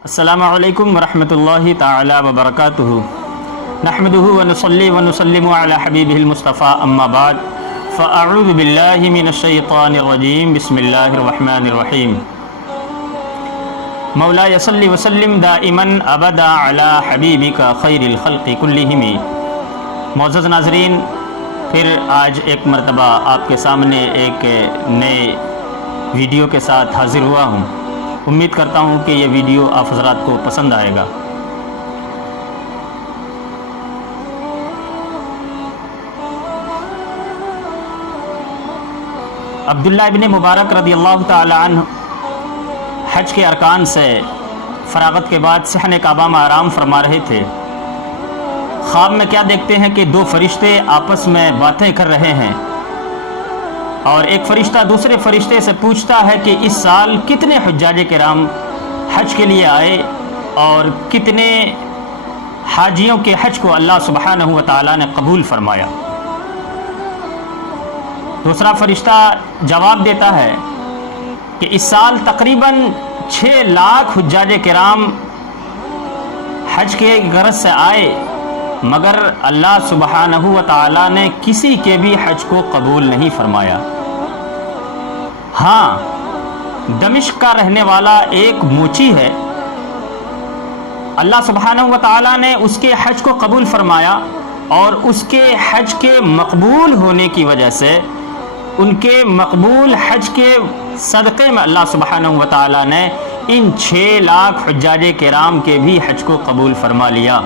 السلام علیکم ورحمۃ اللہ تعالی وبرکاتہ نحمده ونصلی ونسلم علی حبیبہ المصطفیٰ اما بعد فاعوذ باللہ من الشیطان الرجیم بسم اللہ الرحمن الرحیم مولاي صلی وسلم دائما ابدا علی حبیبک خیر الخلق کلہم۔ معزز ناظرین، پھر آج ایک مرتبہ آپ کے سامنے ایک نئے ویڈیو کے ساتھ حاضر ہوا ہوں۔ امید کرتا ہوں کہ یہ ویڈیو آپ حضرات کو پسند آئے گا۔ عبداللہ ابن مبارک رضی اللہ تعالی عنہ حج کے ارکان سے فراغت کے بعد صحن کعبہ میں آرام فرما رہے تھے۔ خواب میں کیا دیکھتے ہیں کہ دو فرشتے آپس میں باتیں کر رہے ہیں، اور ایک فرشتہ دوسرے فرشتے سے پوچھتا ہے کہ اس سال کتنے حجاج کرام حج کے لیے آئے اور کتنے حاجیوں کے حج کو اللہ سبحانہ و تعالی نے قبول فرمایا۔ دوسرا فرشتہ جواب دیتا ہے کہ اس سال تقریباً 6 لاکھ حجاج کرام حج کے غرض سے آئے، مگر اللہ سبحانہ و تعالی نے کسی کے بھی حج کو قبول نہیں فرمایا۔ ہاں، دمشق کا رہنے والا ایک موچی ہے، اللہ سبحانہ و تعالی نے اس کے حج کو قبول فرمایا، اور اس کے حج کے مقبول ہونے کی وجہ سے ان کے مقبول حج کے صدقے میں اللہ سبحانہ و تعالی نے ان 6 لاکھ حجاج کرام کے بھی حج کو قبول فرما لیا۔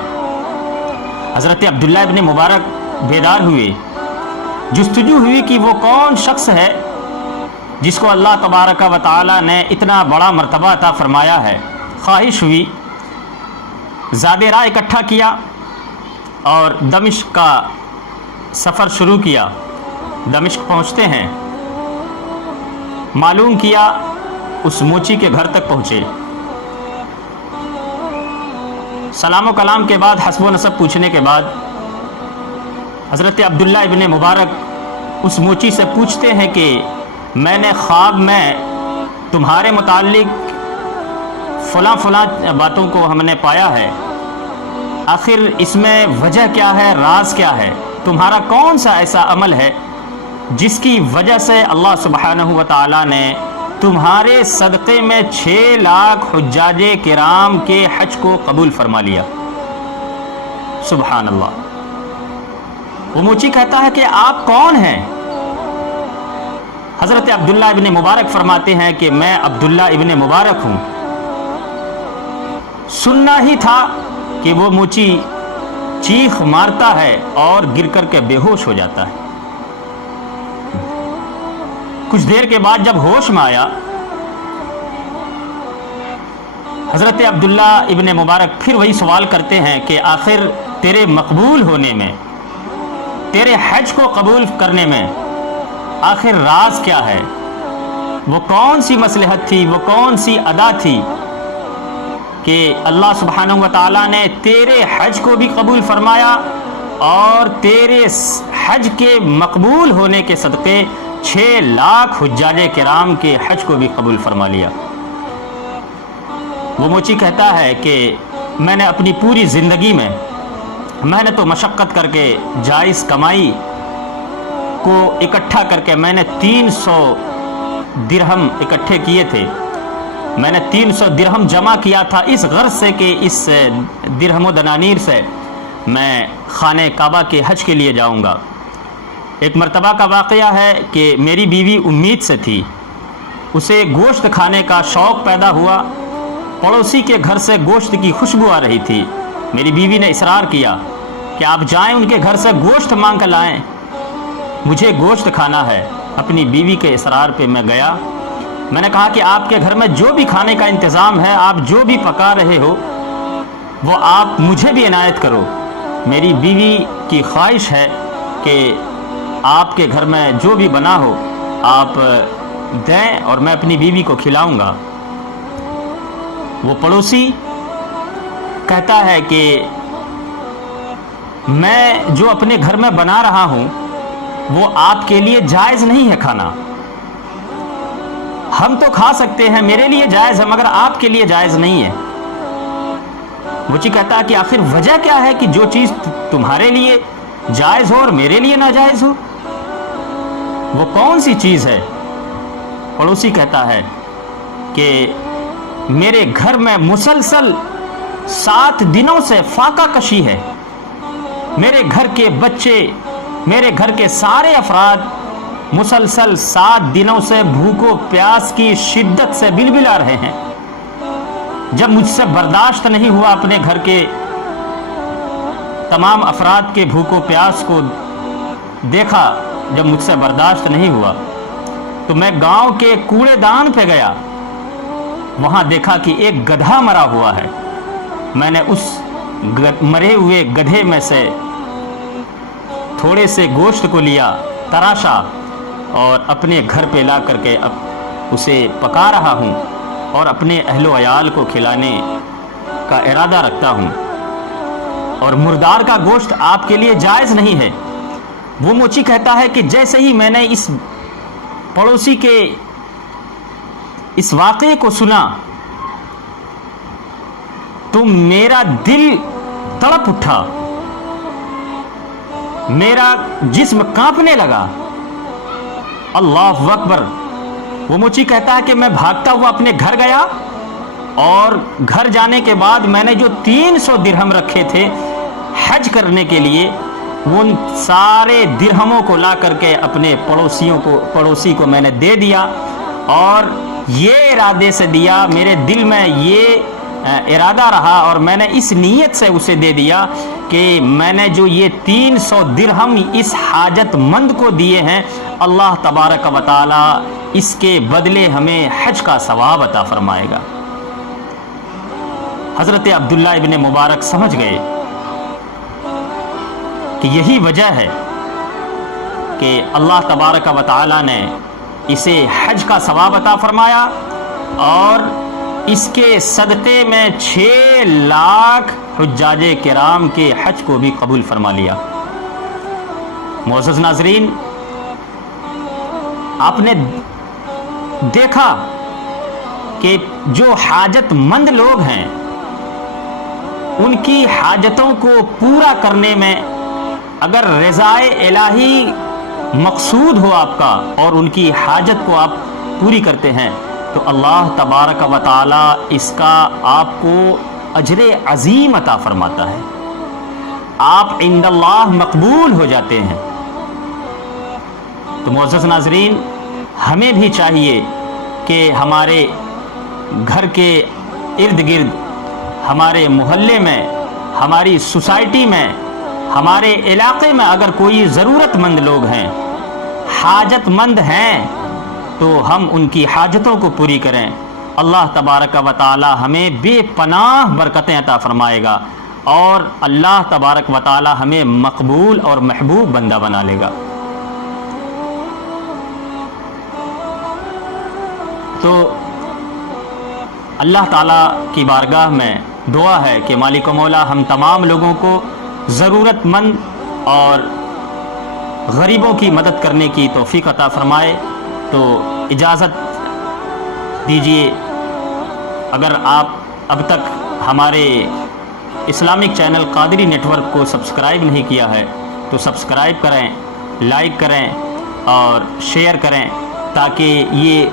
حضرت عبداللہ ابن مبارک بیدار ہوئے، جستجو ہوئی کہ وہ کون شخص ہے جس کو اللہ تبارک و تعالی نے اتنا بڑا مرتبہ عطا فرمایا ہے۔ خواہش ہوئی، زاد راہ اکٹھا کیا اور دمشق کا سفر شروع کیا۔ دمشق پہنچتے ہیں، معلوم کیا، اس موچی کے گھر تک پہنچے، سلام و کلام کے بعد حسب و نسب پوچھنے کے بعد حضرت عبداللہ ابن مبارک اس موچی سے پوچھتے ہیں کہ میں نے خواب میں تمہارے متعلق فلاں فلاں باتوں کو ہم نے پایا ہے، آخر اس میں وجہ کیا ہے، راز کیا ہے؟ تمہارا کون سا ایسا عمل ہے جس کی وجہ سے اللہ سبحانہ و تعالی نے تمہارے صدقے میں 6 لاکھ حجاج کرام کے حج کو قبول فرما لیا؟ سبحان اللہ۔ وہ موچی کہتا ہے کہ آپ کون ہیں؟ حضرت عبداللہ ابن مبارک فرماتے ہیں کہ میں عبداللہ ابن مبارک ہوں۔ سننا ہی تھا کہ وہ موچی چیخ مارتا ہے اور گر کر کے بے ہوش ہو جاتا ہے۔ کچھ دیر کے بعد جب ہوش میں آیا، حضرت عبداللہ ابن مبارک پھر وہی سوال کرتے ہیں کہ آخر تیرے مقبول ہونے میں، تیرے حج کو قبول کرنے میں آخر راز کیا ہے؟ وہ کون سی مصلحت تھی، وہ کون سی ادا تھی کہ اللہ سبحانہ و تعالی نے تیرے حج کو بھی قبول فرمایا اور تیرے حج کے مقبول ہونے کے صدقے 6 لاکھ حجاج کرام کے حج کو بھی قبول فرما لیا؟ وہ موچی کہتا ہے کہ میں نے اپنی پوری زندگی میں محنت و مشقت کر کے جائز کمائی کو اکٹھا کر کے میں نے 300 درہم اکٹھے کیے تھے، میں نے 300 درہم جمع کیا تھا اس غرض سے کہ اس درہم و دنانیر سے میں خانہ کعبہ کے حج کے لیے جاؤں گا۔ ایک مرتبہ کا واقعہ ہے کہ میری بیوی امید سے تھی، اسے گوشت کھانے کا شوق پیدا ہوا، پڑوسی کے گھر سے گوشت کی خوشبو آ رہی تھی۔ میری بیوی نے اصرار کیا کہ آپ جائیں ان کے گھر سے گوشت مانگ کر لائیں، مجھے گوشت کھانا ہے۔ اپنی بیوی کے اصرار پہ میں گیا، میں نے کہا کہ آپ کے گھر میں جو بھی کھانے کا انتظام ہے، آپ جو بھی پکا رہے ہو وہ آپ مجھے بھی عنایت کرو۔ میری بیوی کی خواہش ہے کہ آپ کے گھر میں جو بھی بنا ہو آپ دیں اور میں اپنی بیوی کو کھلاؤں گا۔ وہ پڑوسی کہتا ہے کہ میں جو اپنے گھر میں بنا رہا ہوں وہ آپ کے لیے جائز نہیں ہے کھانا، ہم تو کھا سکتے ہیں، میرے لیے جائز ہے مگر آپ کے لیے جائز نہیں ہے۔ موچی کہتا ہے کہ آخر وجہ کیا ہے کہ جو چیز تمہارے لیے جائز ہو اور میرے لیے ناجائز ہو؟ وہ کون سی چیز ہے؟ پڑوسی کہتا ہے کہ میرے گھر میں مسلسل 7 دنوں سے فاقہ کشی ہے، میرے گھر کے بچے، میرے گھر کے سارے افراد مسلسل 7 دنوں سے بھوک و پیاس کی شدت سے بلبلا رہے ہیں۔ جب مجھ سے برداشت نہیں ہوا اپنے گھر کے تمام افراد کے بھوک و پیاس کو دیکھا، جب مجھ سے برداشت نہیں ہوا تو میں گاؤں کے کوڑے دان پہ گیا، وہاں دیکھا کہ ایک گدھا مرا ہوا ہے۔ میں نے اس مرے ہوئے گدھے میں سے تھوڑے سے گوشت کو لیا، تراشا اور اپنے گھر پہ لا کر کے اسے پکا رہا ہوں اور اپنے اہل و عیال کو کھلانے کا ارادہ رکھتا ہوں، اور مردار کا گوشت آپ کے لیے جائز نہیں ہے۔ وہ موچی کہتا ہے کہ جیسے ہی میں نے اس پڑوسی کے اس واقعے کو سنا تو میرا دل تڑپ اٹھا، میرا جسم کانپنے لگا۔ اللہ اکبر۔ وہ موچی کہتا ہے کہ میں بھاگتا ہوا اپنے گھر گیا، اور گھر جانے کے بعد میں نے جو 300 درہم رکھے تھے حج کرنے کے لیے، ان سارے درہموں کو لا کر کے اپنے پڑوسی کو میں نے دے دیا، اور یہ ارادے سے دیا، میرے دل میں یہ ارادہ رہا اور میں نے اس نیت سے اسے دے دیا کہ میں نے جو یہ 300 درہم اس حاجت مند کو دیے ہیں، اللہ تبارک و تعالی اس کے بدلے ہمیں حج کا ثواب عطا فرمائے گا۔ حضرت عبداللہ ابن مبارک سمجھ گئے کہ یہی وجہ ہے کہ اللہ تبارک و تعالی نے اسے حج کا ثواب عطا فرمایا، اور اس کے صدقے میں 6 لاکھ حجاج کرام کے حج کو بھی قبول فرما لیا۔ معزز ناظرین، آپ نے دیکھا کہ جو حاجت مند لوگ ہیں ان کی حاجتوں کو پورا کرنے میں اگر رضائے الہی مقصود ہو آپ کا اور ان کی حاجت کو آپ پوری کرتے ہیں تو اللہ تبارک و تعالی اس کا آپ کو اجر عظیم عطا فرماتا ہے، آپ عند اللہ مقبول ہو جاتے ہیں۔ تو معزز ناظرین، ہمیں بھی چاہیے کہ ہمارے گھر کے ارد گرد، ہمارے محلے میں، ہماری سوسائٹی میں، ہمارے علاقے میں اگر کوئی ضرورت مند لوگ ہیں، حاجت مند ہیں، تو ہم ان کی حاجتوں کو پوری کریں۔ اللہ تبارک و تعالی ہمیں بے پناہ برکتیں عطا فرمائے گا، اور اللہ تبارک و تعالی ہمیں مقبول اور محبوب بندہ بنا لے گا۔ تو اللہ تعالیٰ کی بارگاہ میں دعا ہے کہ مالک و مولا ہم تمام لوگوں کو ضرورت مند اور غریبوں کی مدد کرنے کی توفیق عطا فرمائے۔ تو اجازت دیجیے، اگر آپ اب تک ہمارے Islamic channel Qadri network کو سبسکرائب نہیں کیا ہے تو سبسکرائب کریں، لائک کریں اور شیئر کریں، تاکہ یہ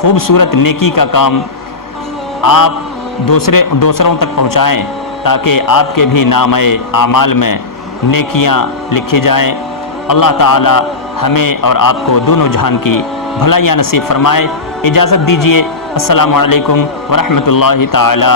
خوبصورت نیکی کا کام آپ دوسروں تک پہنچائیں، تاکہ آپ کے بھی نامہ اعمال میں نیکیاں لکھی جائیں۔ اللہ تعالی ہمیں اور آپ کو دونوں جہان کی بھلائیاں نصیب فرمائے۔ اجازت دیجیے، السلام علیکم ورحمۃ اللہ تعالی